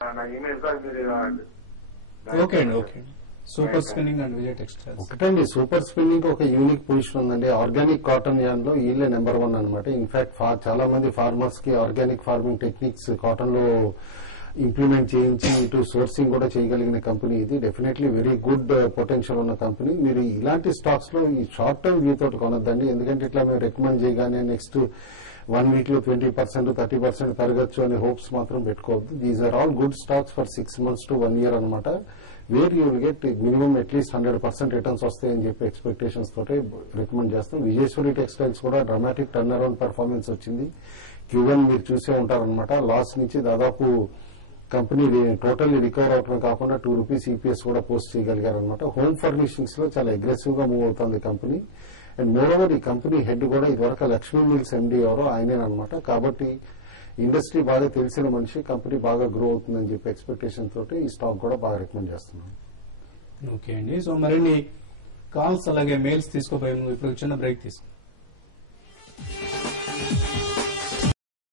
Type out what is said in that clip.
నా email sir మీరు okay అండి, ఓకే అండి. Super spinning and Vijay textiles. ఒకటండి, సూపర్ స్పిన్నింగ్ ఒక యూనిక్ పొజిషన్ ఉందండి. ఆర్గానిక్ కాటన్ యాన్ లో వీళ్ళే నెంబర్ 1 అనమాట. ఇన్ఫాక్ట్ చాలా మంది ఫార్మర్స్ కి ఆర్గానిక్ ఫార్మింగ్ టెక్నిక్స్ కాటన్ లో ఇంప్లిమెంట్ చేయించి ఇటు సోర్సింగ్ కూడా చేయగలిగిన కంపెనీ ఇది. డెఫినెట్లీ వెరీ గుడ్ పొటెన్షియల్ ఉన్న కంపెనీ. మీరు ఇలాంటి స్టాక్స్ లో ఈ షార్ట్ టర్మ్ వ్యూ తోటి కొనొద్దండి. ఎందుకంటే ఇట్లా మేము రికమెండ్ చేయగానే నెక్స్ట్ 1 వీక్ లో 20% 30% పెరగచ్చు అనే హోప్స్ మాత్రం పెట్టుకోవద్దు. These are all good stocks for 6 months to 1 year అనమాట. Where you will get minimum అట్లీస్ట్ 100% రిటర్న్స్ వస్తాయని చెప్పి ఎక్స్పెక్టేషన్స్ తోటే రికమెండ్ చేస్తాం. విజయశ్వరి టెక్స్టైల్స్ కూడా డ్రామాటిక్ టర్న్ అరౌండ్ పర్ఫార్మెన్స్ వచ్చింది. Q1 మీరు చూసే ఉంటారనమాట. లాస్ నుంచి దాదాపు కంపెనీ టోటల్లీ రికవర్ అవటమే కాకుండా ₹2 EPS కూడా పోస్ట్ చేయగలిగారనమాట. హోమ్ ఫర్నిషింగ్స్ లో చాలా అగ్రెసివ్ గా మూవ్ అవుతుంది కంపెనీ. అండ్ మోర్ ఓవర్ ఈ కంపెనీ హెడ్ కూడా ఇదివరకు లక్ష్మీ మిల్స్ ఎండీ ఎవరో ఆయనేనమాట. కాబట్టి ఇండస్ట్రీ బాగా తెలిసిన మనిషి, కంపెనీ బాగా గ్రో అవుతుందని చెప్పి ఎక్స్పెక్టేషన్ తోటి ఈ స్టాక్ కూడా బాగా రికమెండ్ చేస్తున్నాం. ఓకే అండి. సో మరిన్ని కాల్స్ అలాగే మెయిల్స్ తీసుకోపోయే ముందు ఇప్పుడు చిన్న బ్రేక్ తీసుకుందాం.